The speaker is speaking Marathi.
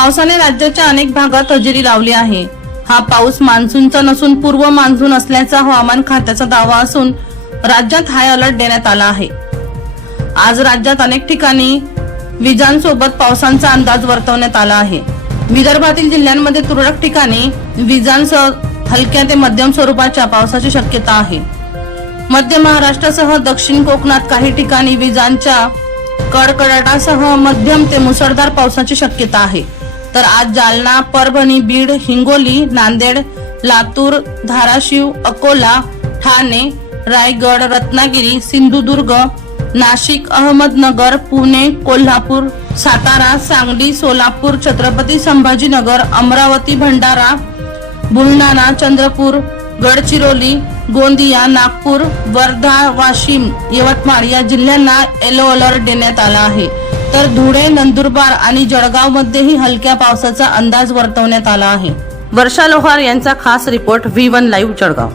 पावसाने राज्याच्या अनेक भागात हजेरी लावली आहे. हा पाऊस मान्सूनचा नसून पूर्व मान्सून असल्याचा हवामान खात्याचा दावा असून राज्यात हाय अलर्ट देण्यात आला आहे. आज राज्यात अनेक ठिकाणी विजांसोबत पावसांचा अंदाज वर्तवण्यात आला आहे. विदर्भातील जिल्ह्यांमध्ये तुरळक ठिकाणी विजांसह हलक्या ते मध्यम स्वरूपाच्या पावसाची शक्यता आहे. मध्य महाराष्ट्रासह दक्षिण कोकणात काही ठिकाणी विजांच्या कडकडाटासह मध्यम ते मुसळधार पावसाची शक्यता आहे. तर आज जालना परभणी बीड हिंगोली नांदेड लातूर धाराशिव अकोला ठाणे रायगड रत्नागिरी सिंधुदुर्ग नाशिक अहमदनगर पुणे कोल्हापूर सातारा सांगली सोलापूर छत्रपती संभाजीनगर अमरावती भंडारा बुलढाणा चंद्रपूर गडचिरोली गोंदिया नागपूर वर्धा वाशिम यवतमाळ या जिल्ह्यांना येलो अलर्ट देण्यात आला आहे. तर धुळे नंदुरबार आणि जळगाव मध्येही हलक्या पावसाचा अंदाज वर्तवण्यात आला आहे. वर्षा लोहार यांचा खास report V one live Jalgaon.